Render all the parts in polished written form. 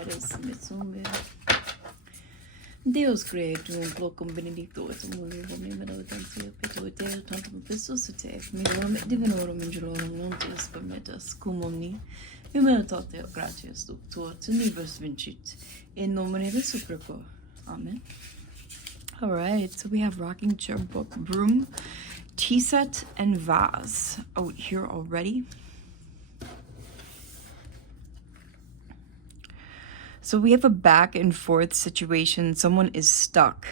Pares me sume. Deus creator un poco benedicto et muri omnimeno tantia petote tantum pisosite minorum divinorum angelorum nontis permittas cum omni humanitate gratias ductor tunibus vincit in nomine Jesu Christo. Amen. All right, so we have rocking chair, book, broom, tea set, and vase out here already. So we have a back and forth situation. Someone is stuck.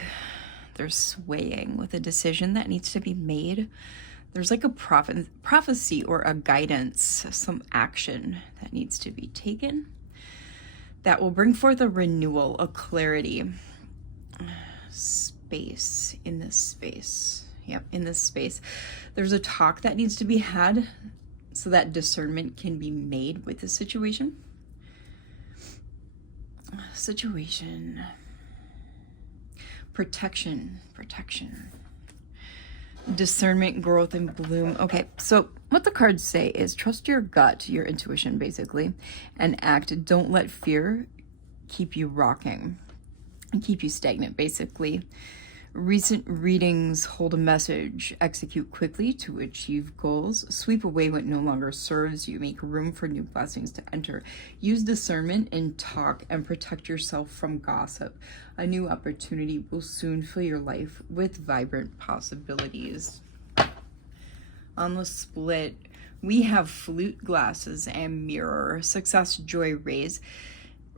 They're swaying with a decision that needs to be made. There's like a prophecy or a guidance, some action that needs to be taken that will bring forth a renewal, a clarity. Space in this space. Yep, in this space. There's a talk that needs to be had so that discernment can be made with the situation. Protection, discernment, growth, and bloom. Okay, so what the cards say is trust your gut, your intuition, basically, and act. Don't let fear keep you rocking and keep you stagnant, basically. Recent readings hold a message. Execute quickly to achieve goals. Sweep away what no longer serves you. Make room for new blessings to enter. Use discernment in talk and protect yourself from gossip. A new opportunity will soon fill your life with vibrant possibilities. On the split, we have flute, glasses, and mirror. Success, joy, raise.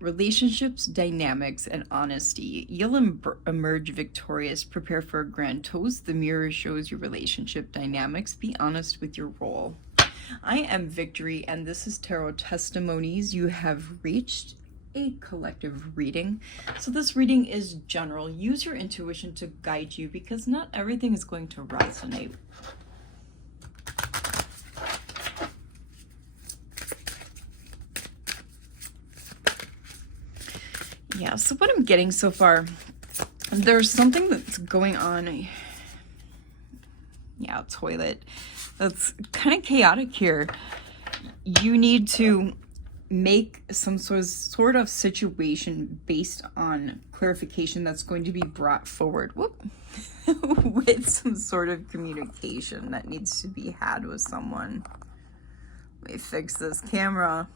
Relationships, dynamics, and honesty. You'll emerge victorious. Prepare for a grand toast. The mirror shows your relationship dynamics. Be honest with your role. I am Victory, and this is Tarot Testimonies. You have reached a collective reading. So this reading is general. Use your intuition to guide you because not everything is going to resonate. Yeah, so what I'm getting so far, there's something that's going on. Yeah, toilet. That's kind of chaotic here. You need to make some sort of situation based on clarification that's going to be brought forward. Whoop. With some sort of communication that needs to be had with someone. Let me fix this camera.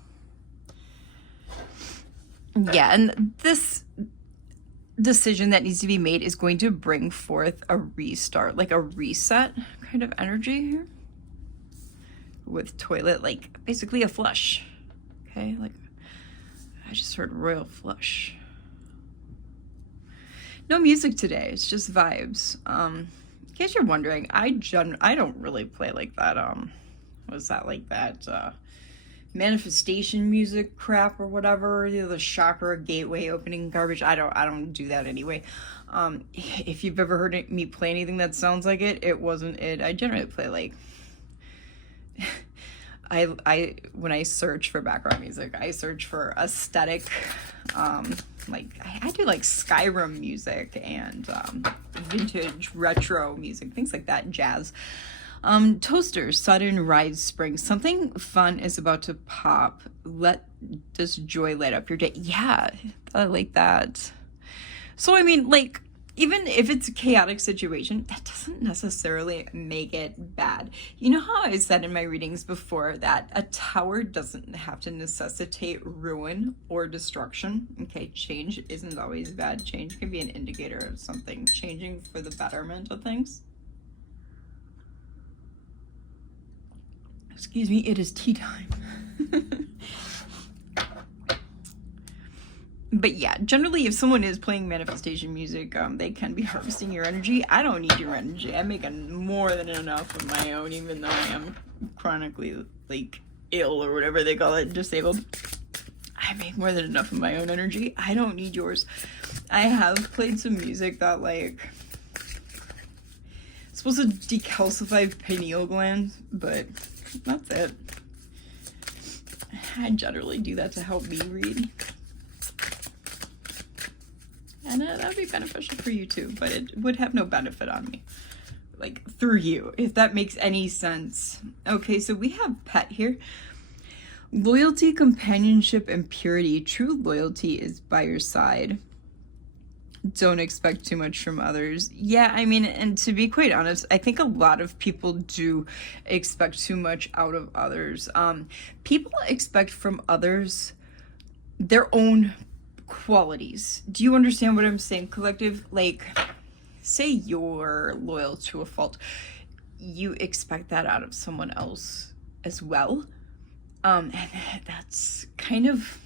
Yeah, and this decision that needs to be made is going to bring forth a restart, like a reset kind of energy here. With toilet, like basically a flush. Okay, like I just heard royal flush. No music today, it's just vibes. In case you're wondering, I don't really play like that, what's that, like that, manifestation music crap or whatever, the chakra gateway opening garbage. I don't do that anyway. If you've ever heard me play anything that sounds like it, it wasn't it. I generally play like when I search for background music, I search for aesthetic, like I do like Skyrim music and vintage retro music, things like that, jazz. Toaster, sudden rise, spring. Something fun is about to pop. Let this joy light up your day. Yeah, I like that. So, I mean, like, even if it's a chaotic situation, that doesn't necessarily make it bad. You know how I said in my readings before that a tower doesn't have to necessitate ruin or destruction? Okay, change isn't always bad. Change can be an indicator of something changing for the betterment of things. Excuse me, it is tea time. But yeah, generally if someone is playing manifestation music, they can be harvesting your energy. I don't need your energy. I'm making more than enough of my own, even though I am chronically like ill or whatever they call it, disabled. I make more than enough of my own energy. I don't need yours. I have played some music that like supposed to decalcify pineal glands, but that's it. I generally do that to help me read. And that'd be beneficial for you too, but it would have no benefit on me. Like, through you, if that makes any sense. Okay, so we have pet here. Loyalty, companionship, and purity. True loyalty is by your side. Don't expect too much from others. Yeah, I mean, and to be quite honest, I think a lot of people do expect too much out of others. People expect from others their own qualities. Do you understand what I'm saying, collective? Like, say you're loyal to a fault. You expect that out of someone else as well. And that's kind of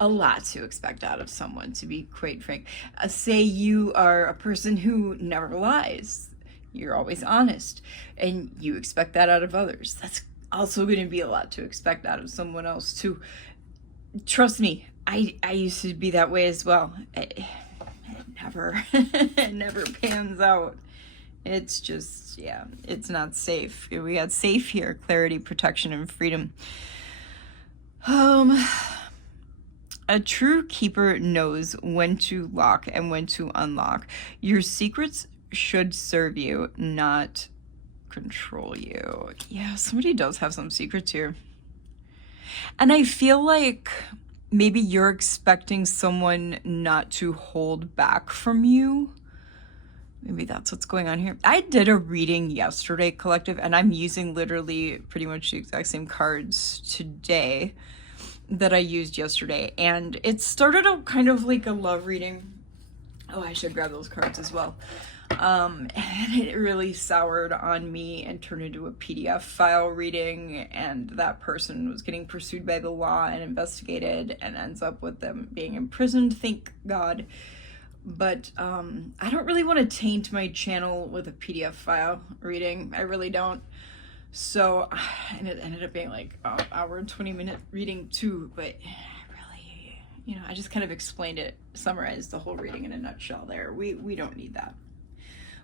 a lot to expect out of someone, to be quite frank. Say you are a person who never lies. You're always honest, and you expect that out of others. That's also going to be a lot to expect out of someone else too. Trust me, I used to be that way as well. It never pans out. It's just, yeah, it's not safe. We got safe here: clarity, protection, and freedom. A true keeper knows when to lock and when to unlock. Your secrets should serve you, not control you. Yeah, somebody does have some secrets here. And I feel like maybe you're expecting someone not to hold back from you. Maybe that's what's going on here. I did a reading yesterday, collective, and I'm using literally pretty much the exact same cards today that I used yesterday, and it started out kind of like a love reading. Oh, I should grab those cards as well. And it really soured on me and turned into a PDF file reading, and that person was getting pursued by the law and investigated and ends up with them being imprisoned, thank God. But I don't really want to taint my channel with a PDF file reading. I really don't. So, and it ended up being like an hour and 20-minute reading too, but really, you know, I just kind of explained it, summarized the whole reading in a nutshell there. We don't need that.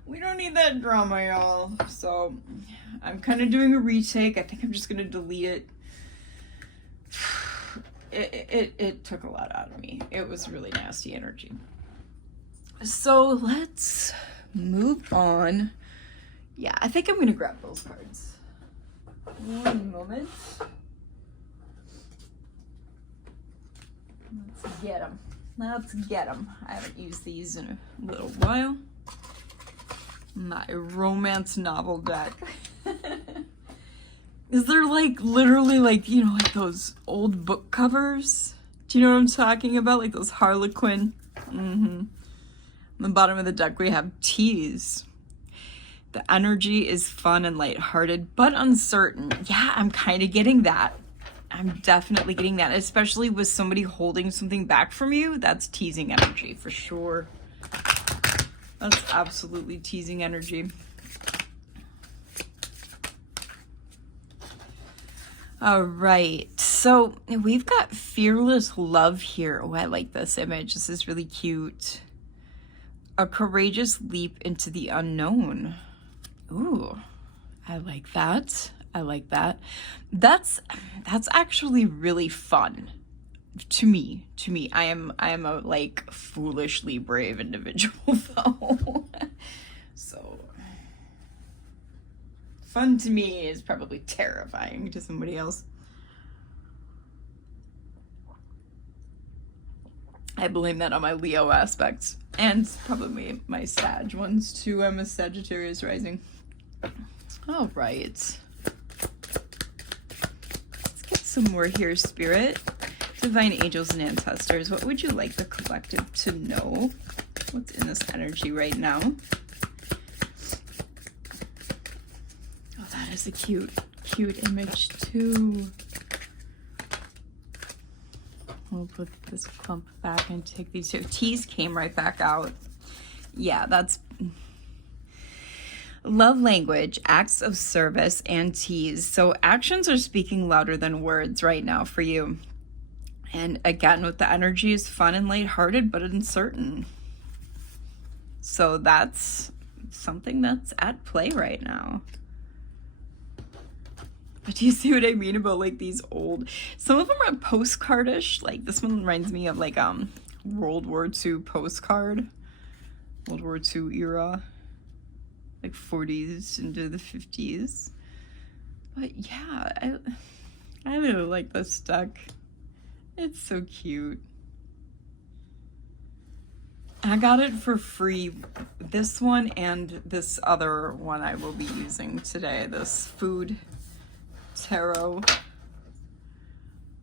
We don't need that drama, y'all. So, I'm kind of doing a retake. I think I'm just going to delete it. It took a lot out of me. It was really nasty energy. So, let's move on. Yeah, I think I'm going to grab those cards. One moment. Let's get them. Let's get them. I haven't used these in a little while. My romance novel deck. Is there like literally like, you know, like those old book covers? Do you know what I'm talking about? Like those Harlequin. On the bottom of the deck we have teas. The energy is fun and lighthearted, but uncertain. Yeah, I'm kind of getting that. I'm definitely getting that, especially with somebody holding something back from you. That's teasing energy for sure. That's absolutely teasing energy. All right, so we've got fearless love here. Oh, I like this image. This is really cute. A courageous leap into the unknown. Ooh, I like that. I like that. That's actually really fun to me. I am a like foolishly brave individual though. So fun to me is probably terrifying to somebody else. I blame that on my Leo aspects and probably my Sag ones too. I'm a Sagittarius rising. All right. Let's get some more here, Spirit. Divine angels and ancestors, what would you like the collective to know? What's in this energy right now? Oh, that is a cute image too. We'll put this clump back and take these two. Teas came right back out. Yeah, that's love language, acts of service, and teas. So actions are speaking louder than words right now for you. And again, with the energy is fun and lighthearted, but uncertain. So that's something that's at play right now. But do you see what I mean about like these old, some of them are postcardish. Like this one reminds me of like World War II postcard, World War II era, like 40s into the 50s. But yeah, I really like this deck. It's so cute. I got it for free. This one and this other one I will be using today. This food tarot.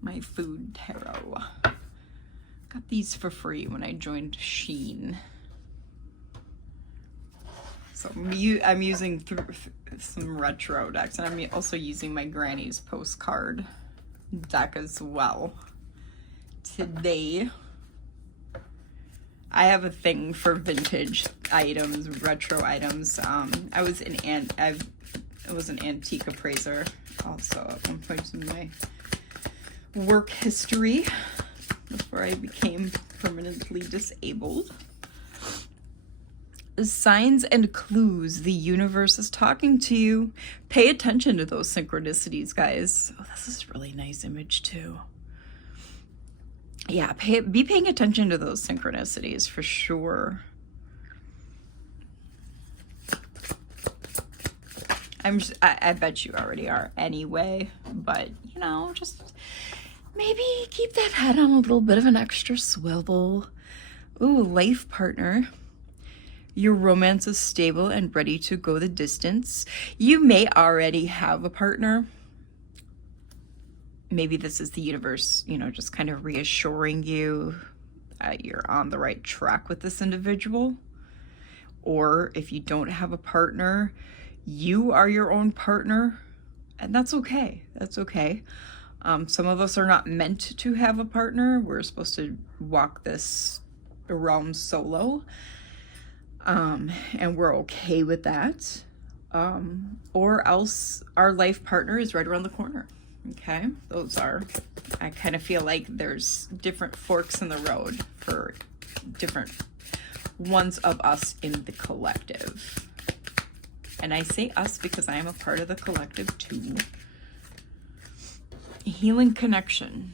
My food tarot. Got these for free when I joined Shein. So I'm using some retro decks, and I'm also using my granny's postcard deck as well. Today, I have a thing for vintage items, retro items. I was an antique appraiser also at one point in my work history before I became permanently disabled. Signs and clues. The universe is talking to you. Pay attention to those synchronicities, guys. Oh, this is a really nice image too. Yeah, be paying attention to those synchronicities for sure. I bet you already are anyway, but you know, just maybe keep that head on a little bit of an extra swivel. Ooh, life partner. Your romance is stable and ready to go the distance. You may already have a partner. Maybe this is the universe, you know, just kind of reassuring you you're on the right track with this individual. Or if you don't have a partner, you are your own partner, and that's okay. That's okay. Some of us are not meant to have a partner. We're supposed to walk this realm solo. And we're okay with that. Or else our life partner is right around the corner. Okay, I kind of feel like there's different forks in the road for different ones of us in the collective. And I say us because I am a part of the collective too. Healing connection.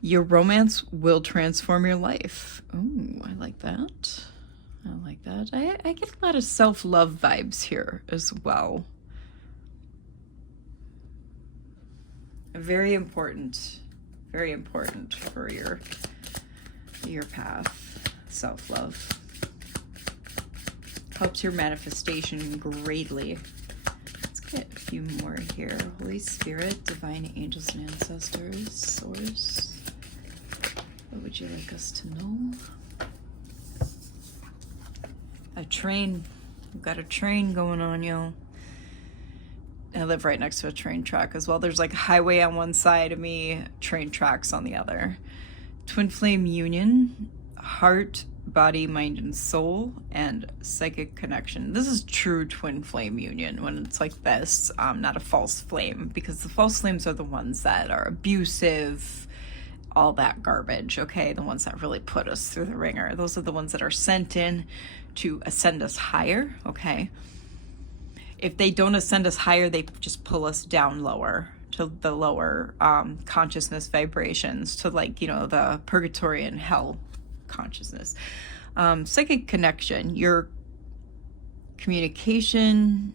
Your romance will transform your life. Ooh, I like that. I like that. I get a lot of self-love vibes here as well. Very important for your path. Self-love helps your manifestation greatly. Let's get a few more here. Holy Spirit, divine angels and ancestors, source. What would you like us to know? A train. We've got a train going on, y'all. I live right next to a train track as well. There's like a highway on one side of me, train tracks on the other. Twin flame union, heart, body, mind, and soul, and psychic connection. This is true twin flame union when it's like this, not a false flame, because the false flames are the ones that are abusive, all that garbage, okay? The ones that really put us through the ringer. Those are the ones that are sent in to ascend us higher, okay? If they don't ascend us higher, they just pull us down lower to the lower consciousness vibrations, to like, you know, the purgatory and hell consciousness. Psychic connection, your communication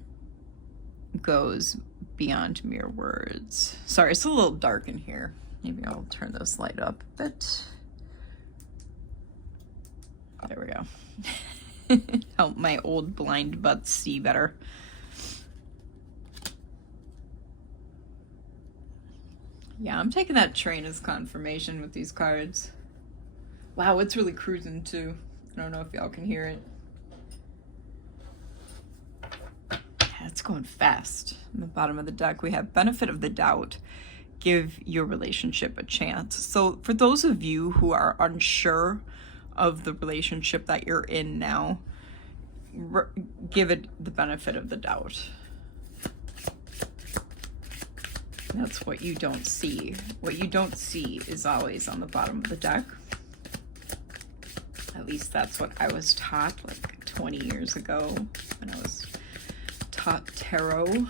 goes beyond mere words. Sorry, it's a little dark in here. Maybe I'll turn this light up a bit. There we go. Help my old blind butts see better. Yeah, I'm taking that train as confirmation with these cards. Wow, it's really cruising too. I don't know if y'all can hear it. Yeah, it's going fast. On the bottom of the deck, we have benefit of the doubt. Give your relationship a chance. So for those of you who are unsure of the relationship that you're in now, give it the benefit of the doubt. That's what you don't see. What you don't see is always on the bottom of the deck. At least that's what I was taught like 20 years ago when I was taught tarot.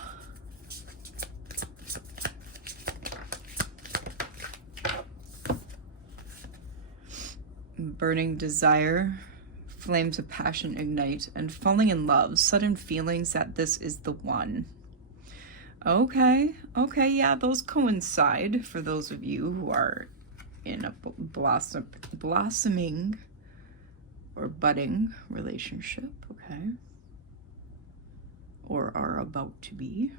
Burning desire, flames of passion ignite, and falling in love, sudden feelings that this is the one. Okay, okay, yeah, those coincide for those of you who are in a blossoming or budding relationship, okay? Or are about to be.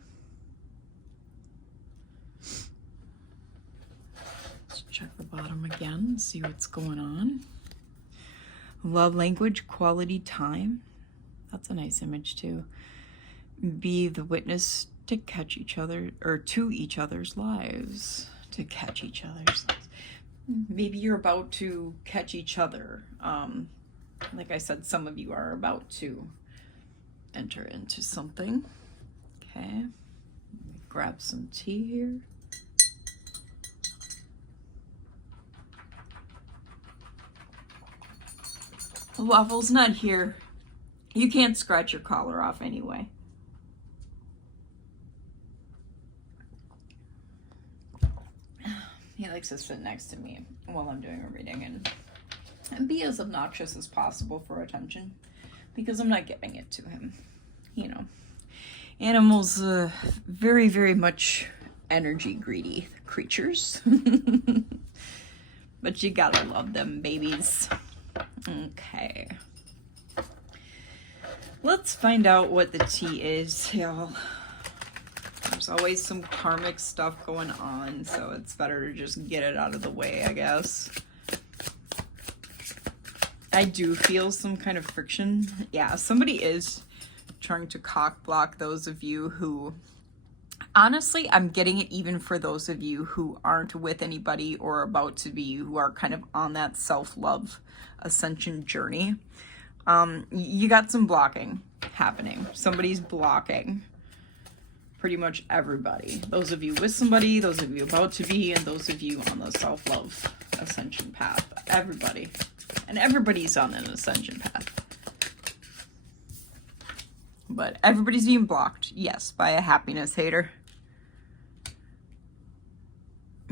Let's check the bottom again, see what's going on. Love language, quality time. That's a nice image too. Be the witness to catch each other, or to each other's lives. To catch each other's lives. Maybe you're about to catch each other. Like I said, some of you are about to enter into something. Okay. Grab some tea here. Waffle's not here. You can't scratch your collar off anyway. He likes to sit next to me while I'm doing a reading and be as obnoxious as possible for attention, because I'm not giving it to him. You know, animals, very, very much energy greedy creatures. But you gotta love them babies. Okay. Let's find out what the tea is, y'all. There's always some karmic stuff going on, so it's better to just get it out of the way, I guess. I do feel some kind of friction. Yeah, somebody is trying to cock block those of you who... Honestly, I'm getting it even for those of you who aren't with anybody or about to be, who are kind of on that self-love ascension journey. You got some blocking happening. Somebody's blocking pretty much everybody. Those of you with somebody, those of you about to be, and those of you on the self-love ascension path. Everybody. And everybody's on an ascension path. But everybody's being blocked, yes, by a happiness hater.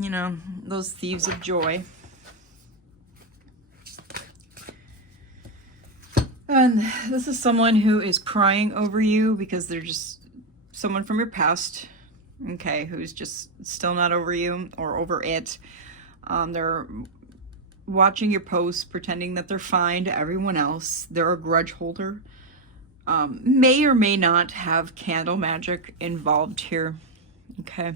You know, those thieves of joy. And this is someone who is crying over you because they're just someone from your past, okay, who's just still not over you or over it. They're watching your posts, pretending that they're fine to everyone else. They're a grudge holder. May or may not have candle magic involved here, okay?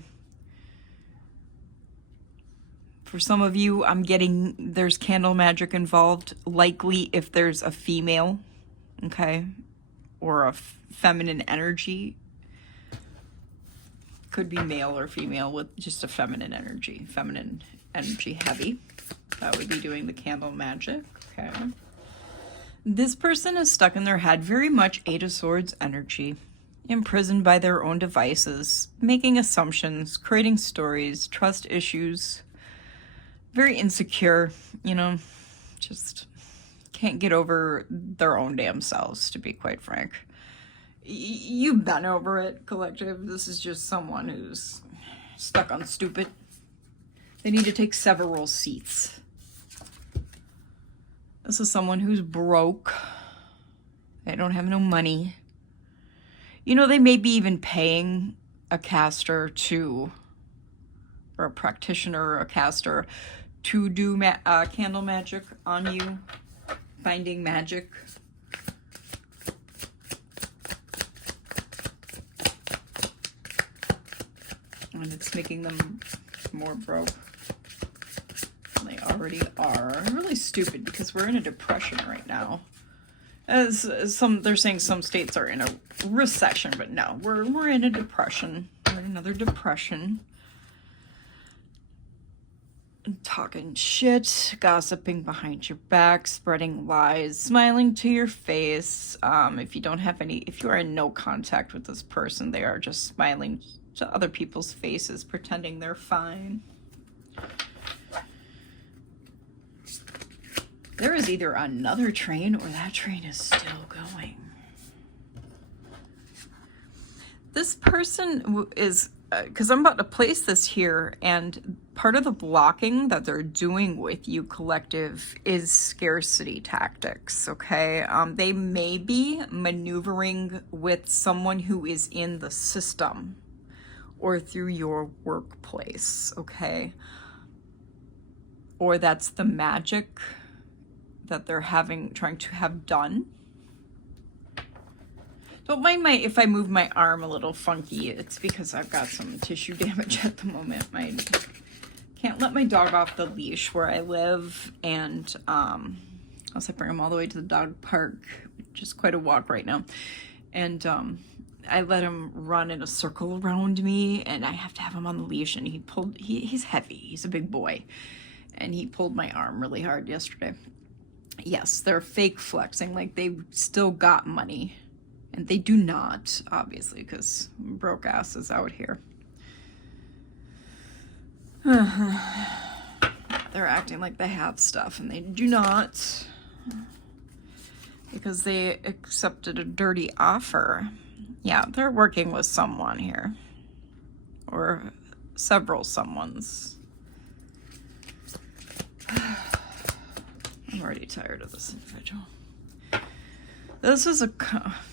For some of you, I'm getting there's candle magic involved, likely if there's a female, okay, or a feminine energy. Could be male or female with just a feminine energy heavy. That would be doing the candle magic, okay? This person is stuck in their head, very much Eight of Swords energy, imprisoned by their own devices, making assumptions, creating stories, trust issues, very insecure, you know, just can't get over their own damn selves, to be quite frank. You've been over it, collective. This is just someone who's stuck on stupid. They need to take several seats. This is someone who's broke. They don't have no money. You know, they may be even paying a caster to, or a practitioner or a caster to do candle magic on you, finding magic. And it's making them more broke than they already are. Really stupid, because we're in a depression right now. As they're saying some states are in a recession, but no, we're in a depression. We're in another depression. Talking shit, gossiping behind your back, spreading lies, smiling to your face. If you are in no contact with this person, they are just smiling to other people's faces, pretending they're fine. There is either another train or that train is still going. This person is, because I'm about to place this here, and part of the blocking that they're doing with you, collective, is scarcity tactics, okay? They may be maneuvering with someone who is in the system, or through your workplace, okay? Or that's the magic that they're trying to have done. Don't mind if I move my arm a little funky. It's because I've got some tissue damage at the moment. I can't let my dog off the leash where I live, and unless I bring him all the way to the dog park, which is quite a walk right now. And I let him run in a circle around me, and I have to have him on the leash, and he's heavy. He's a big boy. And he pulled my arm really hard yesterday. Yes, they're fake flexing, like they've still got money. And they do not, obviously, because broke asses out here. They're acting like they have stuff, and they do not. Because they accepted a dirty offer. Yeah, they're working with someone here. Or several someones. I'm already tired of this individual. This is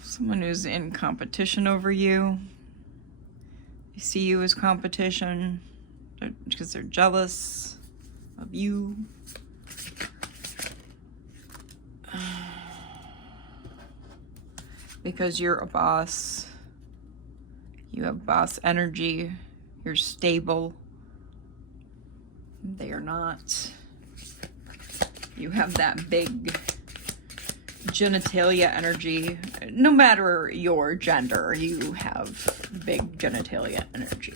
someone who's in competition over you. They see you as competition because they're jealous of you. Because you're a boss. You have boss energy. You're stable. They are not. You have that big genitalia energy. No matter your gender, you have big genitalia energy.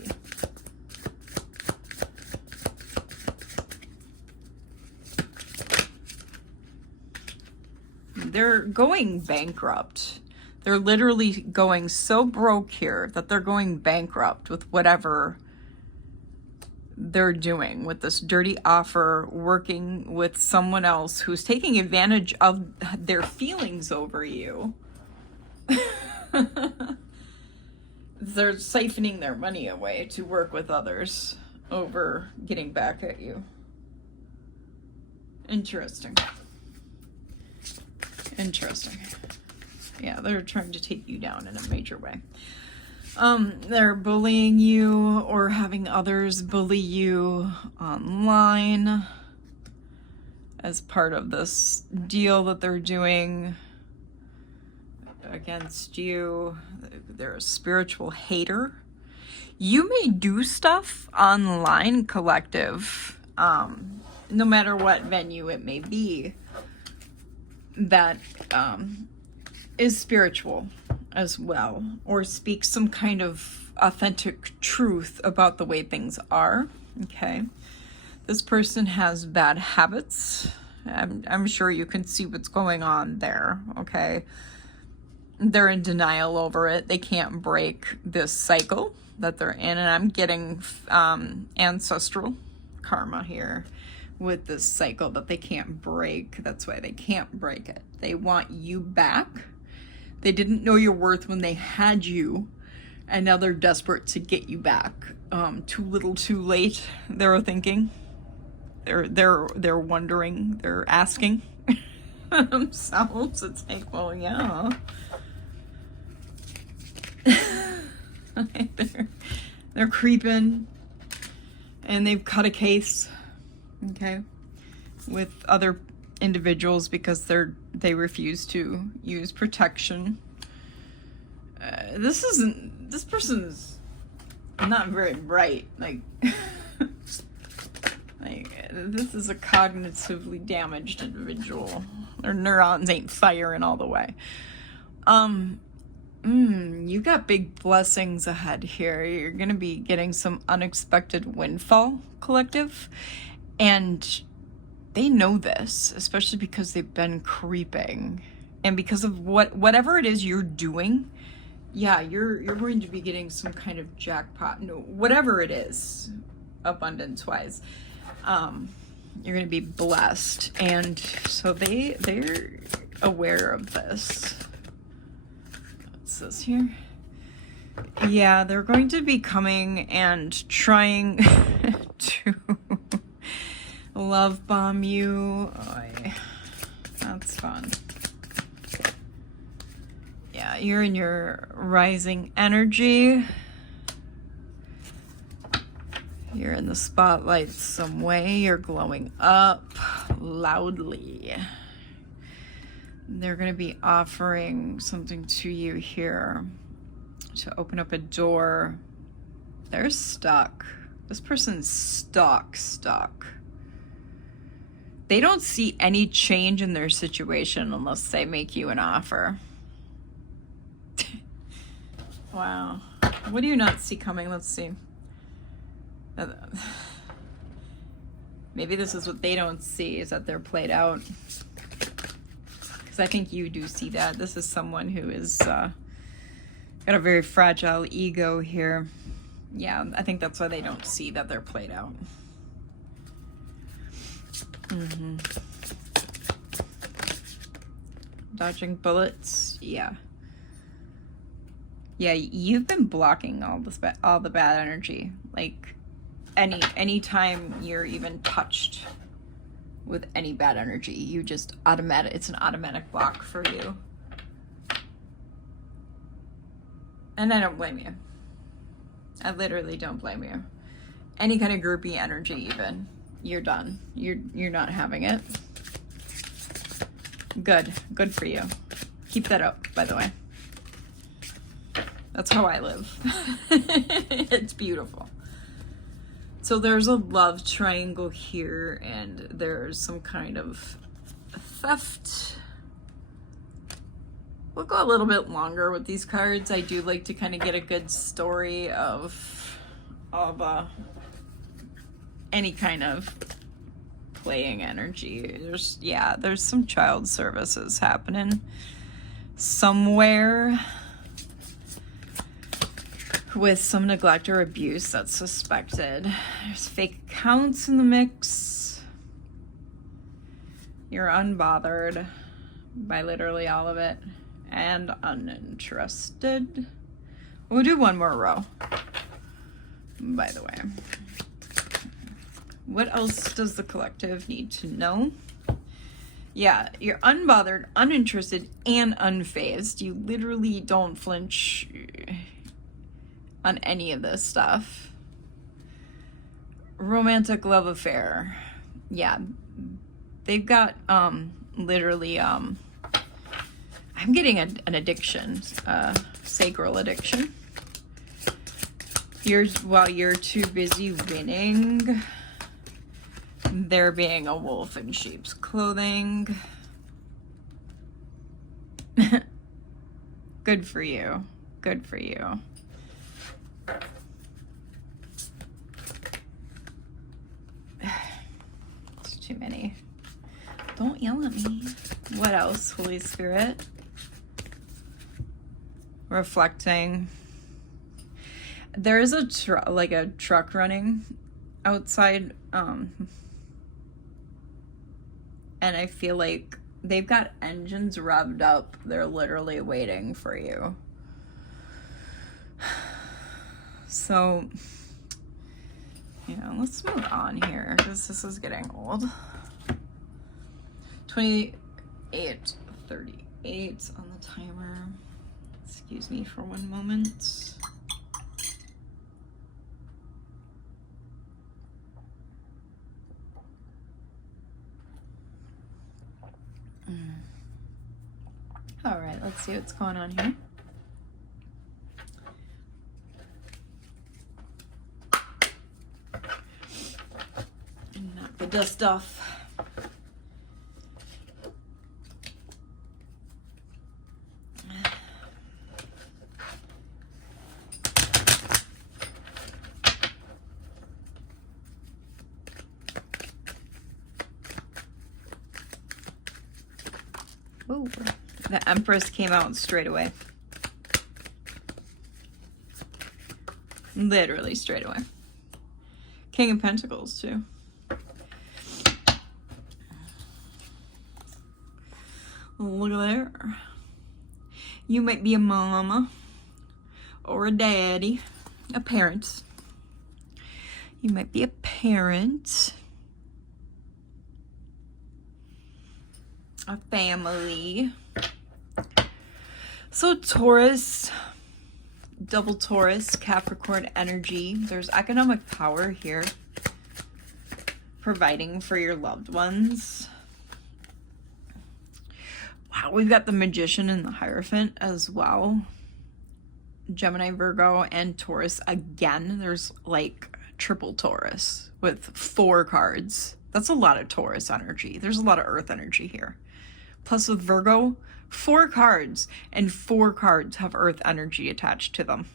They're going bankrupt. They're literally going so broke here that they're going bankrupt with whatever they're doing with this dirty offer, working with someone else who's taking advantage of their feelings over you. They're siphoning their money away to work with others over getting back at you. Interesting. Interesting. Yeah, they're trying to take you down in a major way. They're bullying you or having others bully you online as part of this deal that they're doing against you. They're a spiritual hater. You may do stuff online, collective, no matter what venue it may be, that is spiritual as well, or speak some kind of authentic truth about the way things are. Okay, this person has bad habits. I'm sure you can see what's going on there. Okay, they're in denial over it. They can't break this cycle that they're in, and I'm getting ancestral karma here with this cycle that they can't break. That's why they can't break it. They want you back. They didn't know your worth when they had you, and now they're desperate to get you back. Too little, too late. They're thinking. They're wondering. They're asking themselves. It's like, well, yeah. they're creeping, and they've cut a case. Okay, with other individuals because they refuse to use protection. This person's not very bright. Like, this is a cognitively damaged individual. Their neurons ain't firing all the way. You got big blessings ahead here. You're gonna be getting some unexpected windfall, collective, and they know this, especially because they've been creeping, and because of whatever it is you're doing. Yeah, you're going to be getting some kind of jackpot. No, whatever it is, abundance wise, you're going to be blessed, and so they're aware of this. What's this here? Yeah, they're going to be coming and trying to love bomb you. Oh, that's fun. Yeah, you're in your rising energy. You're in the spotlight some way. You're glowing up loudly. They're going to be offering something to you here to open up a door. They're stuck. This person's stuck. They don't see any change in their situation unless they make you an offer. Wow. What do you not see coming? Let's see. Maybe this is what they don't see, is that they're played out. Because I think you do see that. This is someone who is got a very fragile ego here. Yeah, I think that's why they don't see that they're played out. Dodging bullets. Yeah, you've been blocking all the bad energy. Like any time you're even touched with any bad energy, you just it's an automatic block for you. And I don't blame you. I literally don't blame you. Any kind of groupie energy even, you're done. You're not having it. Good for you. Keep that up, by the way. That's how I live. It's beautiful. So there's a love triangle here, and there's some kind of theft. We'll go a little bit longer with these cards. I do like to kind of get a good story of any kind of playing energy. There's some child services happening somewhere with some neglect or abuse that's suspected. There's fake accounts in the mix. You're unbothered by literally all of it and uninterested. We'll do one more row, by the way. What else does the collective need to know? Yeah, you're unbothered, uninterested, and unfazed. You literally don't flinch on any of this stuff. Romantic love affair. Yeah, they've got literally I'm getting an addiction, sacral addiction. While you're too busy winning, they're being a wolf in sheep's clothing. Good for you. Good for you. It's too many. Don't yell at me. What else, Holy Spirit? Reflecting. There is a truck running outside, and I feel like they've got engines revved up. They're literally waiting for you. So, let's move on here because this is getting old. 28:38 on the timer. Excuse me for one moment. All right, let's see what's going on here. Knock the dust off. Oh, the Empress came out straight away. Literally straight away. King of Pentacles, too. Look at there. You might be a mama or a daddy, a parent. You might be a parent. A family. So Taurus, double Taurus, Capricorn energy. There's economic power here. Providing for your loved ones. Wow, we've got the Magician and the Hierophant as well. Gemini, Virgo, and Taurus again. There's like triple Taurus with 4 cards. That's a lot of Taurus energy. There's a lot of Earth energy here. Plus with Virgo, 4 cards, and 4 cards have Earth energy attached to them.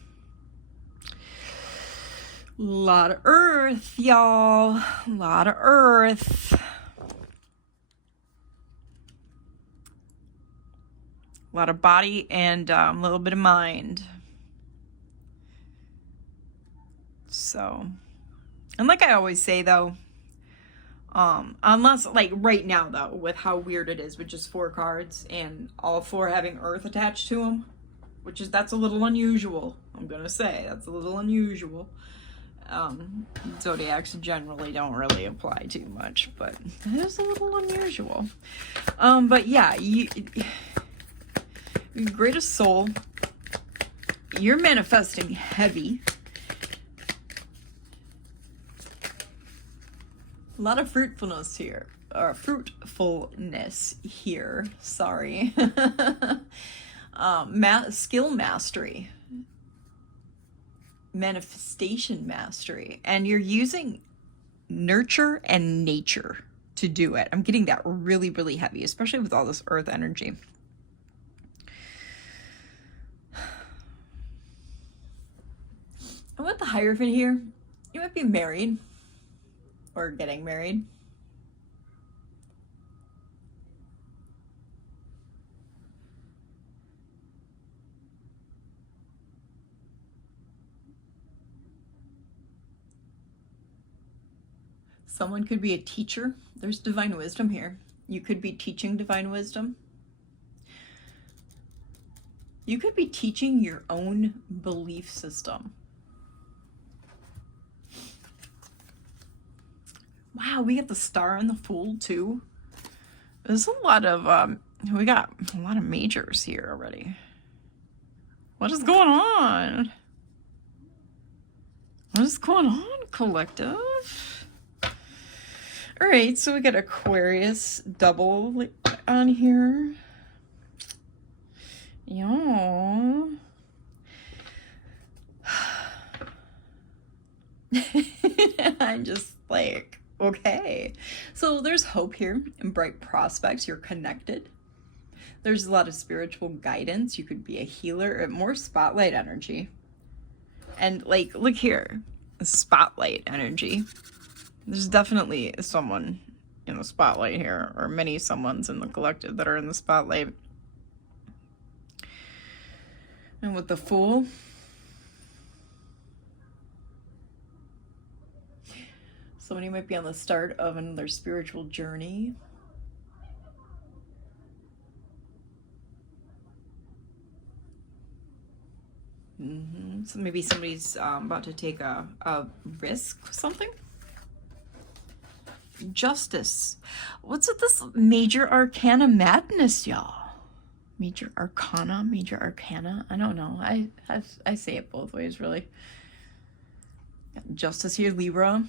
A lot of Earth, y'all. A lot of Earth. A lot of body and a little bit of mind. So, and like I always say though, unless like right now though, with how weird it is with just 4 cards and all 4 having Earth attached to them, that's a little unusual. I'm gonna say that's a little unusual. Zodiacs generally don't really apply too much, but it is a little unusual. But yeah, your greatest soul, you're manifesting heavy. A lot of fruitfulness here, or fruitfulness here, sorry. Skill mastery, manifestation mastery, and you're using nurture and nature to do it. I'm getting that really, really heavy, especially with all this Earth energy. And with the Hierophant here, you might be married. Or getting married. Someone could be a teacher. There's divine wisdom here. You could be teaching divine wisdom. You could be teaching your own belief system. Wow, we get the Star and the Fool too. There's a lot of we got a lot of majors here already. What is going on? What is going on, collective? All right, so we got Aquarius double on here. Yeah. I'm just like, okay. So there's hope here and bright prospects. You're connected. There's a lot of spiritual guidance. You could be a healer, more spotlight energy. And like, look here, spotlight energy. There's definitely someone in the spotlight here, or many someones in the collective that are in the spotlight. And with the Fool, somebody might be on the start of another spiritual journey. So maybe somebody's about to take a risk with something. Justice. What's with this major arcana madness, y'all? Major arcana? I don't know. I say it both ways, really. Got Justice here, Libra.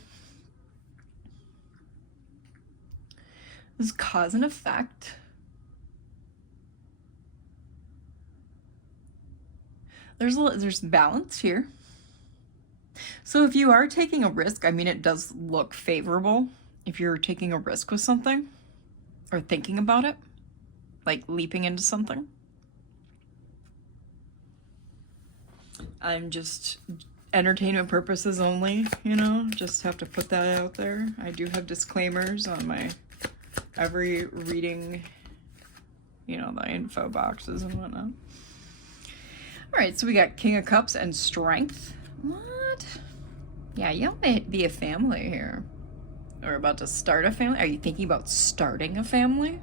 This is cause and effect. There's balance here. So if you are taking a risk, I mean, it does look favorable if you're taking a risk with something or thinking about it, like leaping into something. I'm just entertainment purposes only, you know, just have to put that out there. I do have disclaimers on my every reading, you know, the info boxes and whatnot. All right, so we got King of Cups and Strength. What? Yeah, y'all may be a family here. Or about to start a family. Are you thinking about starting a family?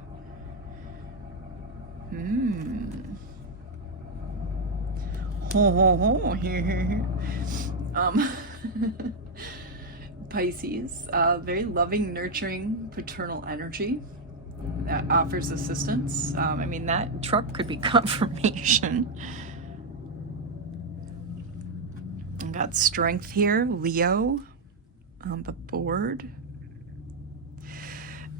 Pisces, very loving, nurturing, paternal energy that offers assistance. I mean, that truck could be confirmation. got strength here, Leo on the board.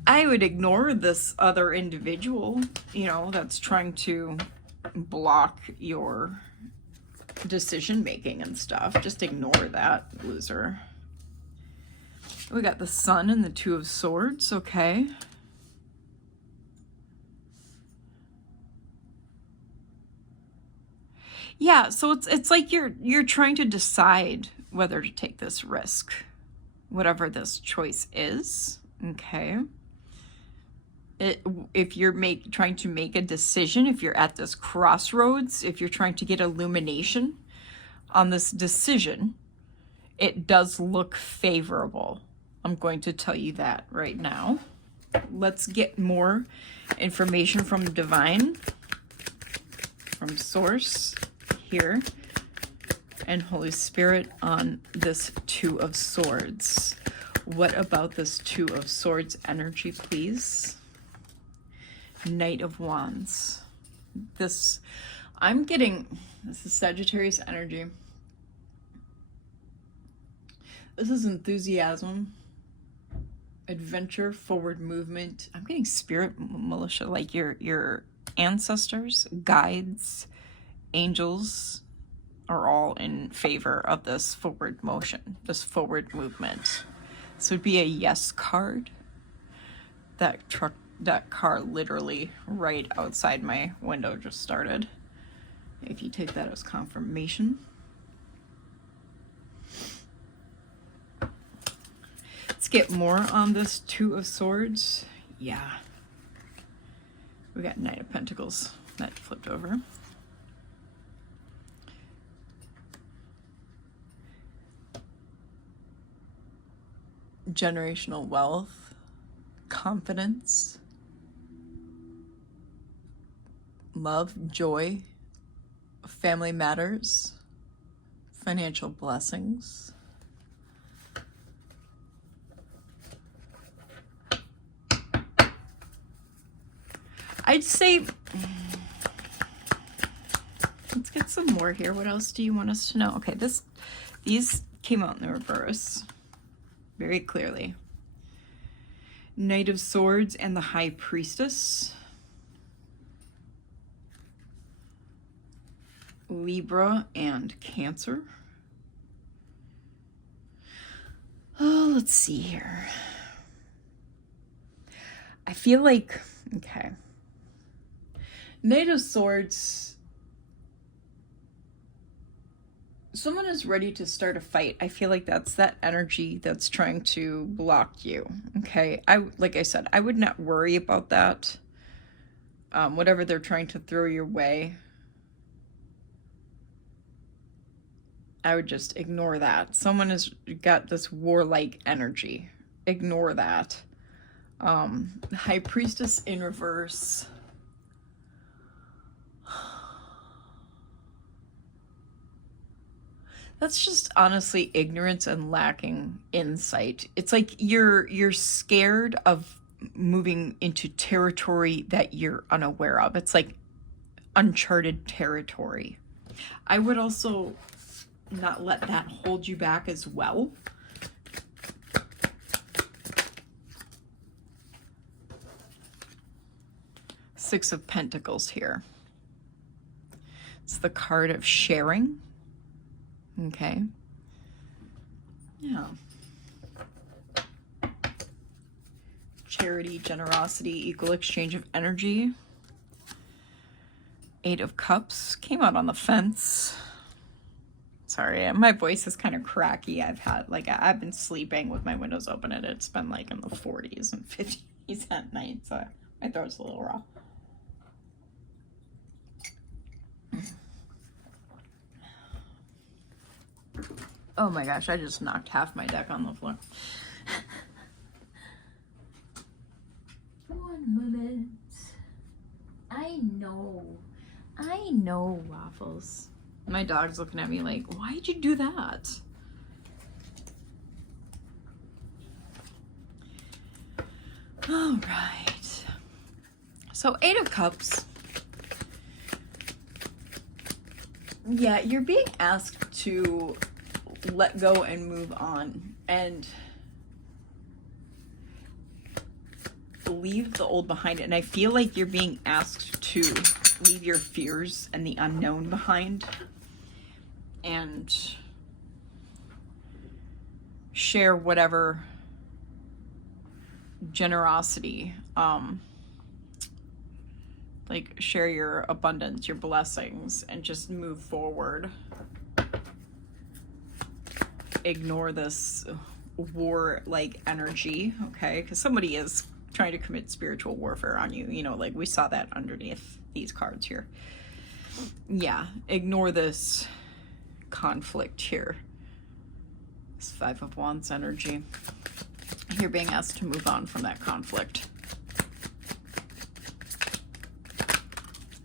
I would ignore this other individual, you know, that's trying to block your decision making and stuff. Just ignore that, loser. We got the Sun and the Two of Swords, okay. Yeah, so it's like you're trying to decide whether to take this risk, whatever this choice is, okay. If you're trying to make a decision, if you're at this crossroads, if you're trying to get illumination on this decision, it does look favorable. I'm going to tell you that right now. Let's get more information from Divine, from Source here, and Holy Spirit on this Two of Swords. What about this Two of Swords energy, please? Knight of Wands. This is Sagittarius energy. This is enthusiasm, adventure, forward movement. I'm getting spirit militia, like your ancestors, guides, angels are all in favor of this forward motion, this forward movement. This would be a yes card. That car literally right outside my window just started. If you take that as confirmation. Let's get more on this Two of Swords. Yeah. We got Knight of Pentacles. That flipped over. Generational wealth, confidence, love, joy, family matters, financial blessings. I'd say, let's get some more here. What else do you want us to know? Okay, these came out in the reverse very clearly. Knight of Swords and the High Priestess. Libra and Cancer. Oh, let's see here. I feel like, okay. Knight of Swords, someone is ready to start a fight. I feel like that's that energy that's trying to block you, okay? Like I said, I would not worry about that. Whatever they're trying to throw your way, I would just ignore that. Someone has got this warlike energy. Ignore that. High Priestess in reverse. That's just honestly ignorance and lacking insight. It's like you're scared of moving into territory that you're unaware of. It's like uncharted territory. I would also not let that hold you back as well. Six of Pentacles here. It's the card of sharing. Okay. Yeah. Charity, generosity, equal exchange of energy. Eight of Cups came out on the fence. Sorry, my voice is kind of cracky. I've been sleeping with my windows open and it's been like in the 40s and 50s at night, so my throat's a little raw. Oh my gosh, I just knocked half my deck on the floor. 1 moment. I know, Waffles. My dog's looking at me like, why'd you do that? All right. So 8 of Cups. Yeah, you're being asked to let go and move on and leave the old behind. And I feel like you're being asked to leave your fears and the unknown behind and share whatever generosity, like share your abundance, your blessings, and just move forward. Ignore this war like energy, okay? Because somebody is trying to commit spiritual warfare on you, you know, like we saw that underneath these cards here. Yeah, ignore this conflict here. This Five of Wands energy. You're being asked to move on from that conflict.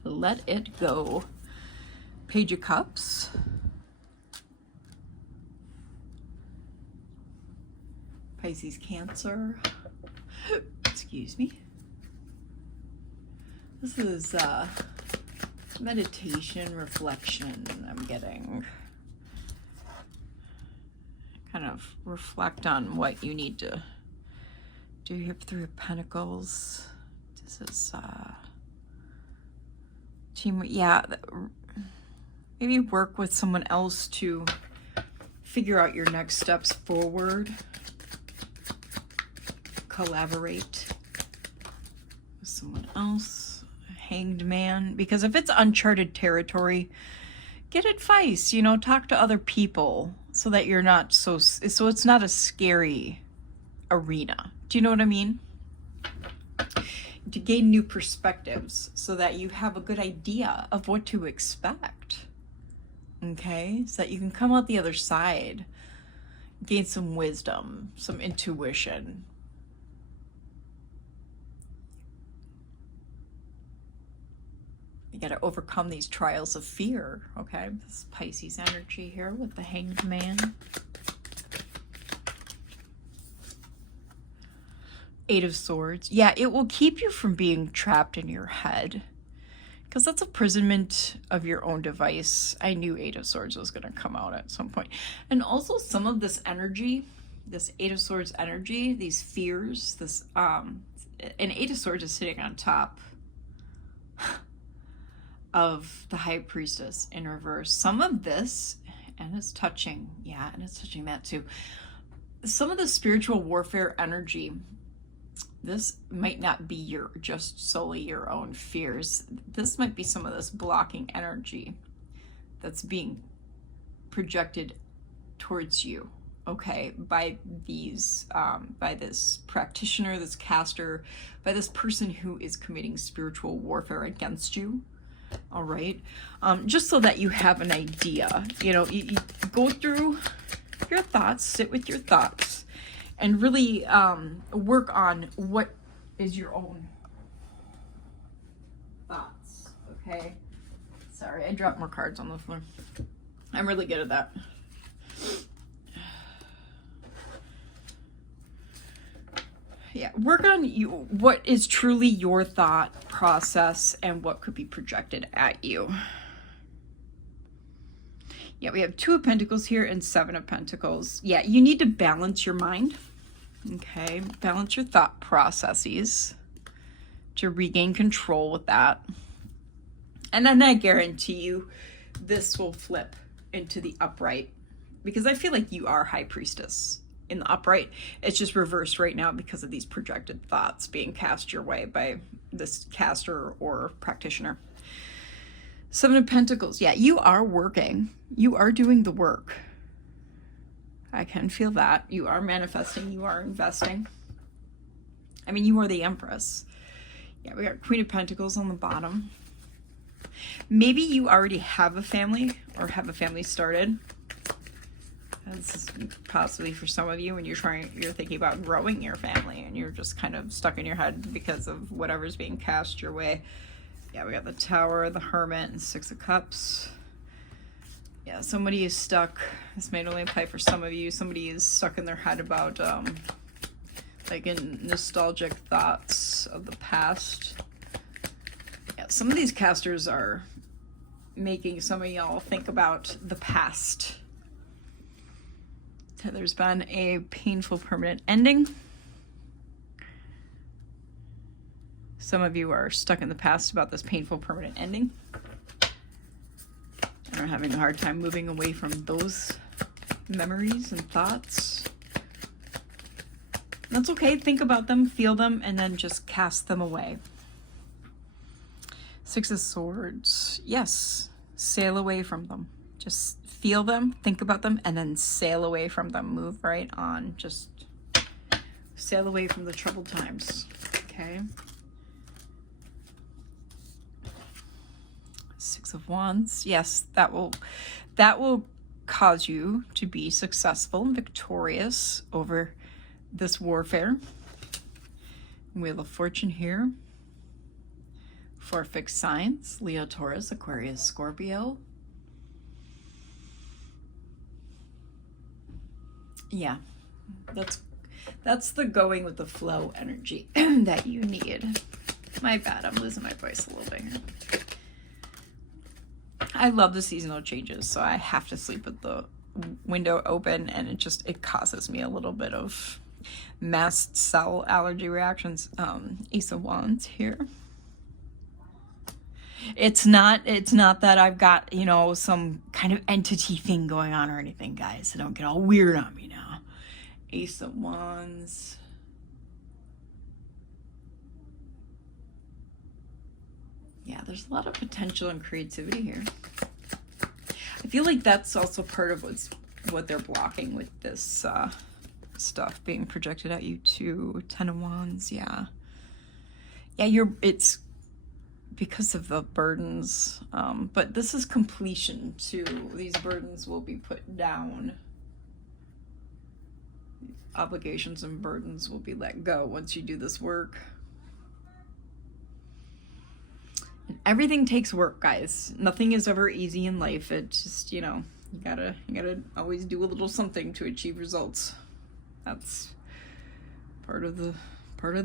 Let it go. Page of Cups. Pisces, Cancer. Excuse me. This is meditation, reflection. I'm getting kind of reflect on what you need to do here. Three of Pentacles. This is team. Yeah, maybe work with someone else to figure out your next steps forward. Collaborate with someone else. Hanged Man, because if it's uncharted territory, get advice, you know, talk to other people so that you're not so it's not a scary arena. Do you know what I mean? To gain new perspectives so that you have a good idea of what to expect. Okay? So that you can come out the other side, gain some wisdom, some intuition. You got to overcome these trials of fear, okay? This Pisces energy here with the Hanged Man. Eight of Swords. Yeah, it will keep you from being trapped in your head, because that's imprisonment of your own device. I knew Eight of Swords was going to come out at some point. And also some of this energy, this Eight of Swords energy, these fears, this, and Eight of Swords is sitting on top of the High Priestess in reverse. Some of this, and it's touching, yeah, and it's touching that too. Some of the spiritual warfare energy, this might not be just solely your own fears. This might be some of this blocking energy that's being projected towards you, okay, by these, by this practitioner, this caster, by this person who is committing spiritual warfare against you. All right, just so that you have an idea, you know, you go through your thoughts, sit with your thoughts, and really work on what is your own thoughts, okay? Sorry, I dropped more cards on the floor. I'm really good at that. Yeah, work on what is truly your thought process and what could be projected at you. Yeah, we have Two of Pentacles here and Seven of Pentacles. Yeah, you need to balance your mind. Okay, balance your thought processes to regain control with that. And then I guarantee you this will flip into the upright, because I feel like you are High Priestess in the upright. It's just reversed right now because of these projected thoughts being cast your way by this caster or practitioner. Seven of Pentacles. Yeah, you are working. You are doing the work. I can feel that. You are manifesting. You are investing. I mean, you are the Empress. Yeah, we got Queen of Pentacles on the bottom. Maybe you already have a family or have a family started. This is possibly for some of you when you're thinking about growing your family and you're just kind of stuck in your head because of whatever's being cast your way. Yeah, we got the Tower, the Hermit, and Six of Cups. Yeah, somebody is stuck. This may only apply for some of you. Somebody is stuck in their head about like in nostalgic thoughts of the past. Yeah, some of these casters are making some of y'all think about the past. So there's been a painful permanent ending. Some of you are stuck in the past about this painful permanent ending and are having a hard time moving away from those memories and thoughts. That's okay. Think about them, feel them, and then just cast them away. Six of Swords. Yes, sail away from them. Just feel them, think about them, and then sail away from them. Move right on. Just sail away from the troubled times. Okay. Six of Wands. Yes, that will cause you to be successful and victorious over this warfare. Wheel of Fortune here. Four fixed signs: Leo, Taurus, Aquarius, Scorpio. Yeah, that's the going with the flow energy that you need. My bad, I'm losing my voice a little bit here. I love the seasonal changes, so I have to sleep with the window open, and it causes me a little bit of mast cell allergy reactions. Ace of Wands here. It's not that I've got, you know, some kind of entity thing going on or anything, guys, so don't get all weird on me now. Ace of Wands. Yeah, there's a lot of potential and creativity here. I feel like that's also part of what they're blocking with this stuff being projected at you too. Ten of Wands, yeah. Yeah, it's because of the burdens, but this is completion too. These burdens will be put down. Obligations and burdens will be let go once you do this work. And everything takes work, guys. Nothing is ever easy in life. It's just, you know, you gotta always do a little something to achieve results. That's part of the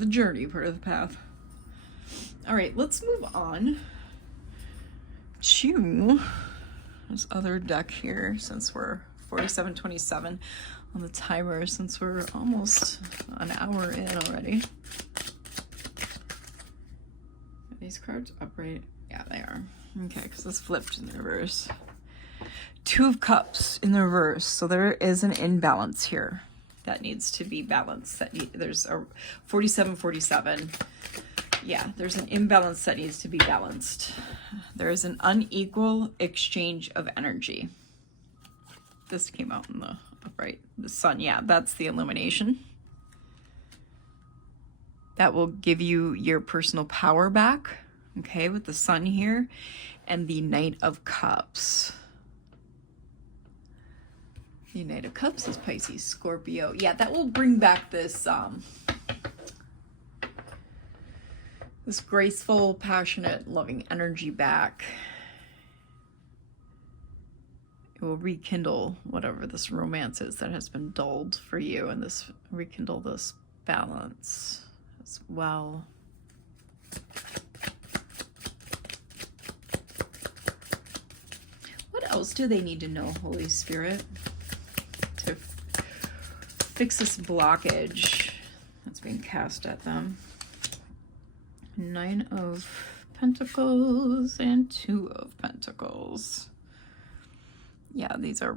journey, part of the path. All right, let's move on to this other deck here, since we're 47:27 on the timer, since we're almost an hour in already. Are these cards upright? Yeah, they are. Okay, because it's flipped in the reverse. Two of Cups in the reverse, so there is an imbalance here that needs to be balanced. There's a 47:47. Yeah, there's an imbalance that needs to be balanced. There is an unequal exchange of energy. This came out in the upright. The sun, yeah, that's the illumination. That will give you your personal power back, okay, with the sun here, and the Knight of Cups. The Knight of Cups is Pisces, Scorpio. Yeah, that will bring back this this graceful, passionate, loving energy back. It will rekindle whatever this romance is that has been dulled for you, and rekindle this balance as well. What else do they need to know, Holy Spirit, to fix this blockage that's being cast at them? Nine of Pentacles and Two of Pentacles. Yeah, these are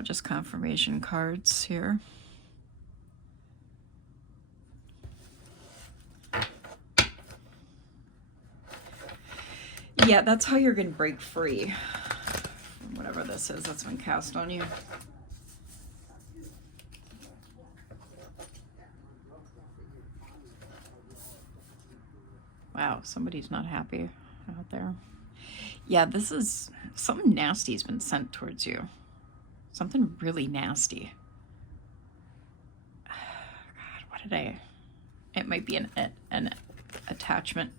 just confirmation cards here. Yeah, that's how you're going to break free from whatever this is that's been cast on you. Wow, somebody's not happy out there. Yeah, this is something nasty has been sent towards you. Something really nasty. God, what did I? It might be an attachment.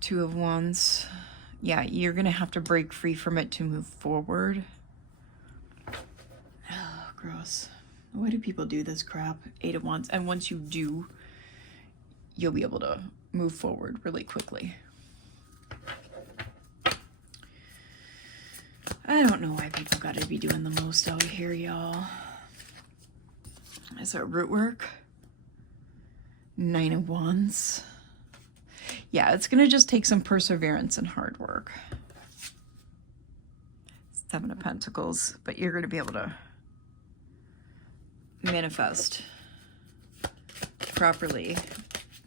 Two of Wands. Yeah, you're gonna have to break free from it to move forward. Oh, gross. Why do people do this crap? Eight of Wands. And once you do, you'll be able to move forward really quickly. I don't know why people gotta be doing the most out here, y'all. Is our root work? 9 of Wands. Yeah, it's gonna just take some perseverance and hard work. 7 of Pentacles, but you're gonna be able to manifest properly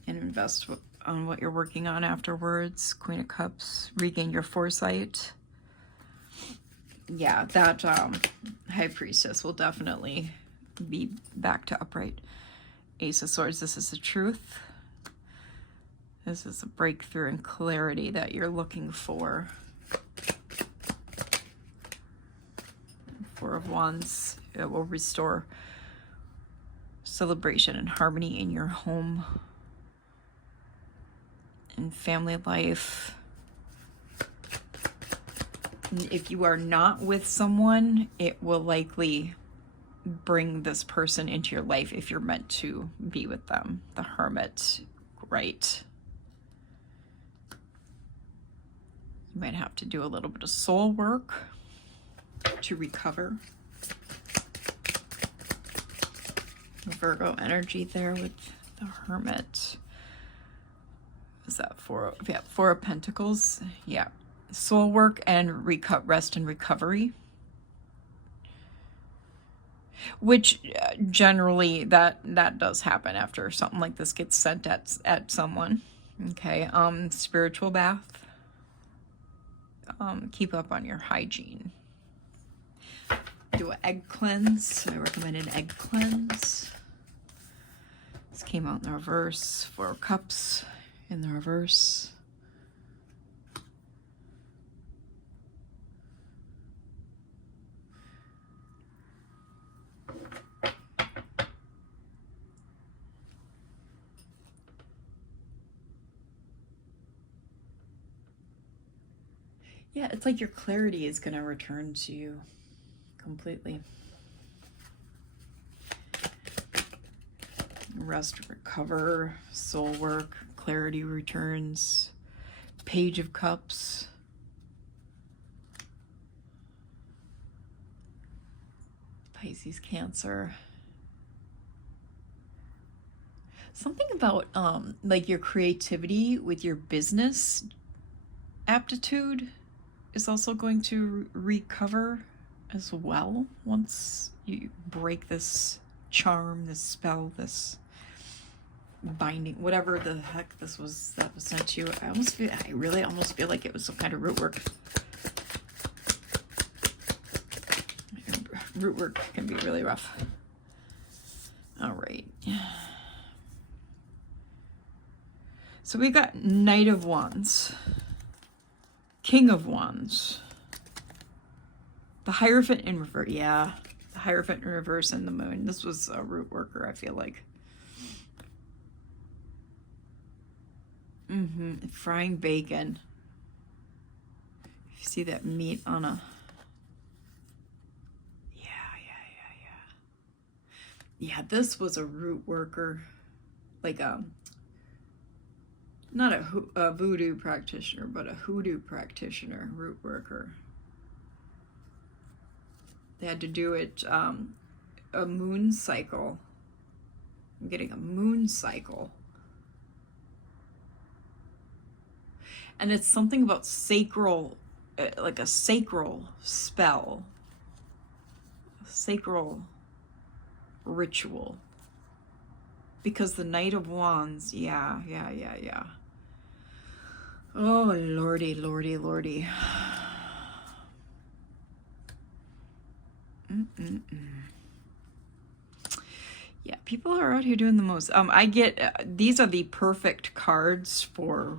and invest on what you're working on afterwards. Queen of Cups, regain your foresight. Yeah, that High Priestess will definitely be back to upright. Ace of Swords, this is the truth. This is a breakthrough and clarity that you're looking for. 4 of Wands, it will restore celebration and harmony in your home and family life. If you are not with someone, it will likely bring this person into your life if you're meant to be with them. The Hermit, right? You might have to do a little bit of soul work to recover. Virgo energy there with the Hermit. Is that 4? Yeah, 4 of Pentacles. Yeah, soul work and rest and recovery. Which generally that does happen after something like this gets sent at someone. Okay, spiritual bath. Keep up on your hygiene. Do an egg cleanse. I recommend an egg cleanse. This came out in the reverse. 4 of Cups in the reverse. Yeah, it's like your clarity is going to return to you completely. Rest, recover, soul work, clarity returns. Page of Cups. Pisces, Cancer. Something about like your creativity with your business aptitude is also going to recover as well once you break this charm, this spell, this binding, whatever the heck this was that was sent to you. I really almost feel like it was some kind of root work. Root work can be really rough. All right. So we got Knight of Wands, King of Wands, the Hierophant in reverse. Yeah, the Hierophant in reverse and the Moon. This was a root worker, I feel like. Frying bacon. You see that meat on a... Yeah, this was a root worker. Like not a voodoo practitioner, but a hoodoo practitioner, root worker. They had to do it a moon cycle. I'm getting a moon cycle. And it's something about sacral, like a sacral spell, a sacral ritual. Because the Knight of Wands, yeah. Oh, lordy, lordy, lordy. Yeah, people are out here doing the most. I get, these are the perfect cards for,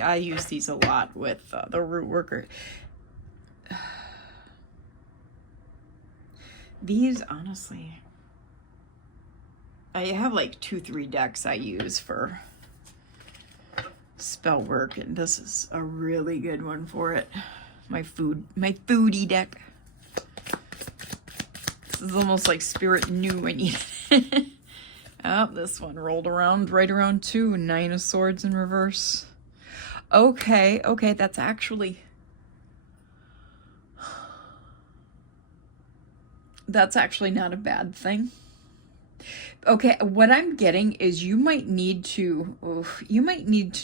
I use these a lot with the root worker. These, honestly, I have like 2-3 decks I use for spell work, and this is a really good one for it. My foodie deck. This is almost like Spirit knew I needed it. Oh, this one rolled around right around 2. 9 of Swords in reverse. Okay, that's actually... That's actually not a bad thing. Okay, what I'm getting is you might need to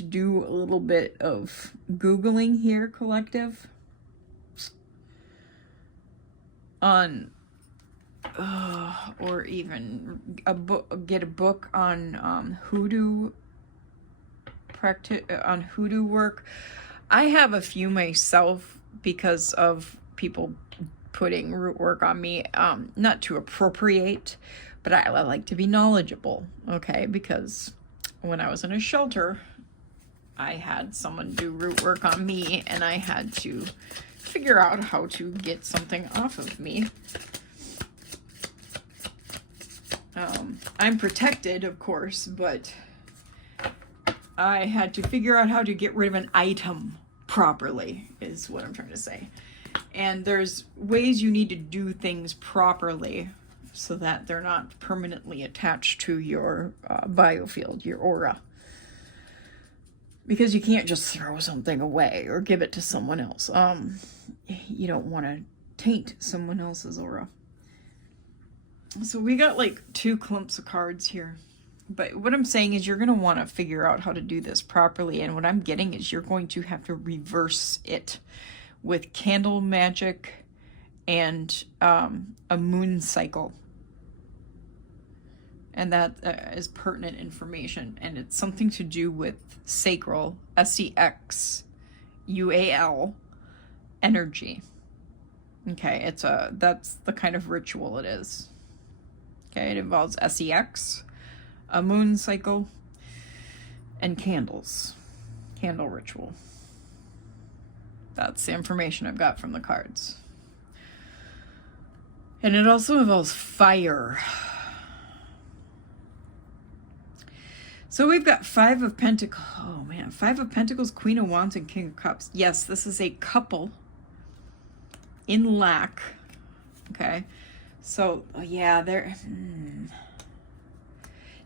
do a little bit of Googling here, collective, on or even get a book on hoodoo work. I have a few myself because of people putting root work on me, not to appropriate, but I like to be knowledgeable, okay? Because when I was in a shelter, I had someone do root work on me, and I had to figure out how to get something off of me. I'm protected, of course, but I had to figure out how to get rid of an item properly, is what I'm trying to say. And there's ways you need to do things properly so that they're not permanently attached to your biofield, your aura. Because you can't just throw something away or give it to someone else. You don't want to taint someone else's aura. So we got like 2 clumps of cards here. But what I'm saying is you're going to want to figure out how to do this properly. And what I'm getting is you're going to have to reverse it with candle magic and a moon cycle. And that is pertinent information. And it's something to do with sacral, SEXUAL, energy. Okay, that's the kind of ritual it is. Okay, it involves SEX, a moon cycle, and candles. Candle ritual. That's the information I've got from the cards. And it also involves fire. So we've got 5 of Pentacles. Oh man, 5 of Pentacles, Queen of Wands, and King of Cups. Yes, this is a couple in lack. Okay. So, yeah, they're...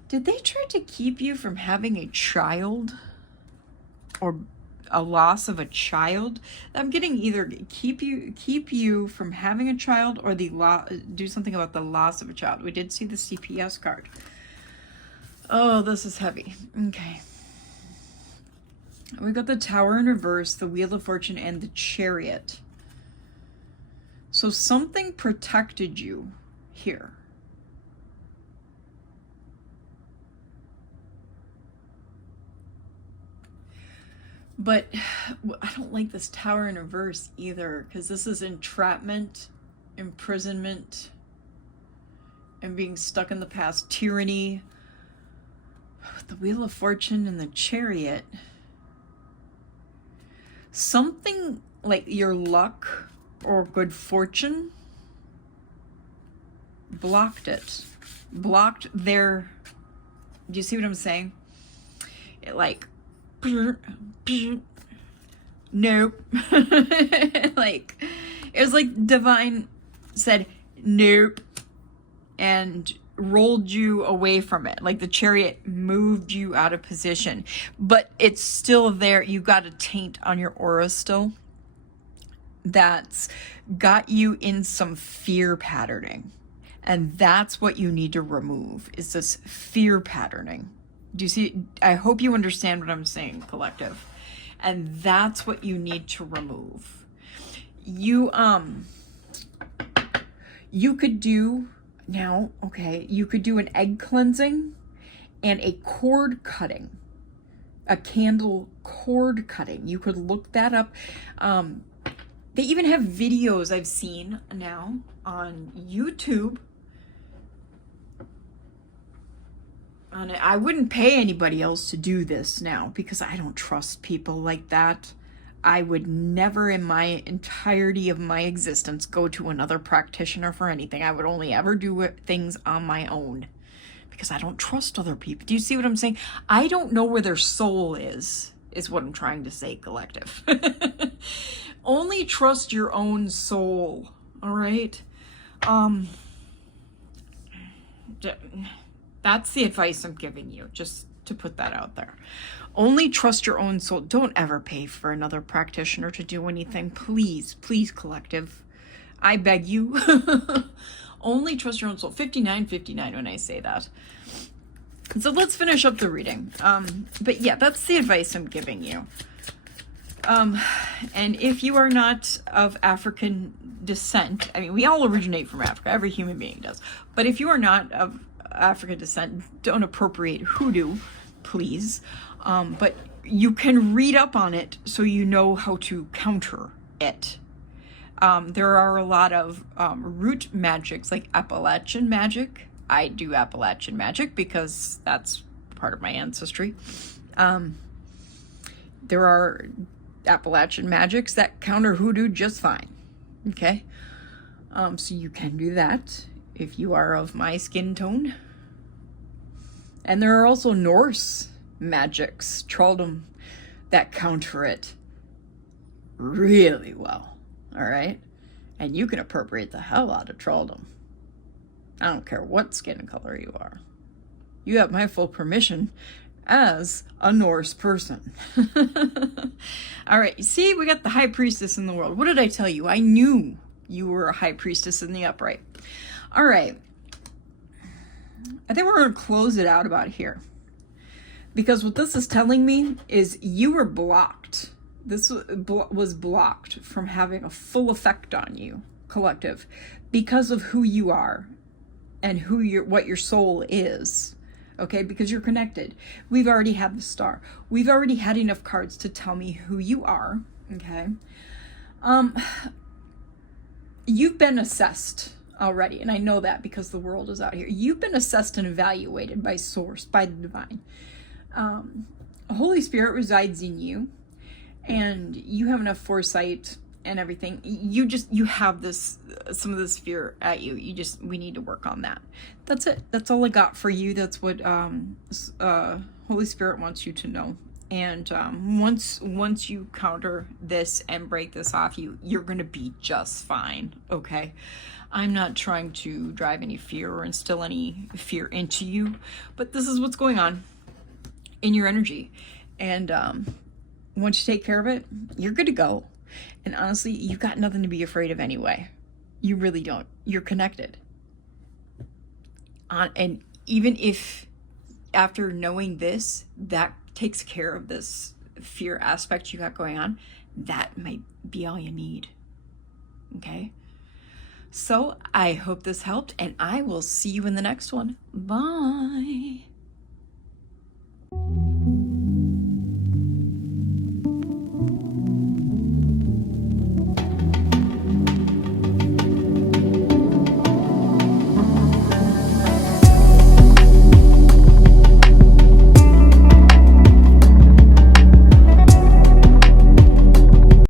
Did they try to keep you from having a child? Or a loss of a child? I'm getting either keep you from having a child, or do something about the loss of a child. We did see the CPS card. Oh, this is heavy. Okay. We got the Tower in reverse, the Wheel of Fortune, and the Chariot. So something protected you here. But I don't like this Tower in reverse either, because this is entrapment, imprisonment, and being stuck in the past, tyranny. With the Wheel of Fortune and the Chariot, something like your luck or good fortune blocked it. Blocked their... Do you see what I'm saying? It like... Nope. Like, it was like divine said nope and rolled you away from it. Like the Chariot moved you out of position, but it's still there. You got a taint on your aura still that's got you in some fear patterning, and that's what you need to remove, is this fear patterning. Do you see? I hope you understand what I'm saying, collective. And that's what you need to remove. You could do now, okay, you could do an egg cleansing and a cord cutting, a candle cord cutting. You could look that up. They even have videos I've seen now on YouTube. I wouldn't pay anybody else to do this now, because I don't trust people like that. I would never in my entirety of my existence go to another practitioner for anything. I would only ever do things on my own, because I don't trust other people. Do you see what I'm saying? I don't know where their soul is what I'm trying to say, collective. Only trust your own soul, all right? That's the advice I'm giving you, just to put that out there. Only trust your own soul. Don't ever pay for another practitioner to do anything. Please, please, collective. I beg you. Only trust your own soul. 59 when I say that. So let's finish up the reading. But yeah, that's the advice I'm giving you. And if you are not of African descent, I mean, we all originate from Africa. Every human being does. But if you are not of African descent, don't appropriate hoodoo, please. But you can read up on it so you know how to counter it. There are a lot of root magics, like Appalachian magic. I do Appalachian magic because that's part of my ancestry. There are Appalachian magics that counter hoodoo just fine. Okay? So you can do that if you are of my skin tone. And there are also Norse magics, trolldom, that counter it really well. All right? And you can appropriate the hell out of trolldom. I don't care what skin color you are. You have my full permission as a Norse person. All right, see, we got the high priestess in the world. What did I tell you? I knew you were a high priestess in the upright. All right. I think we're going to close it out about here. Because what this is telling me is you were blocked. This was blocked from having a full effect on you, collective, because of who you are and what your soul is. Okay, because you're connected. We've already had the star. We've already had enough cards to tell me who you are. Okay. You've been assessed already, and I know that because the world is out here. You've been assessed and evaluated by source, by the divine. Holy Spirit resides in you, and you have enough foresight and everything. You have some of this fear at you. We need to work on that. That's it. That's all I got for you. That's what Holy Spirit wants you to know. And once you counter this and break this off, you're gonna be just fine. Okay. I'm not trying to drive any fear or instill any fear into you, but this is what's going on in your energy. And once you take care of it, you're good to go. And honestly, you've got nothing to be afraid of anyway. You really don't. You're connected. And even if after knowing this, that takes care of this fear aspect you got going on, that might be all you need. Okay? So I hope this helped, and I will see you in the next one. Bye.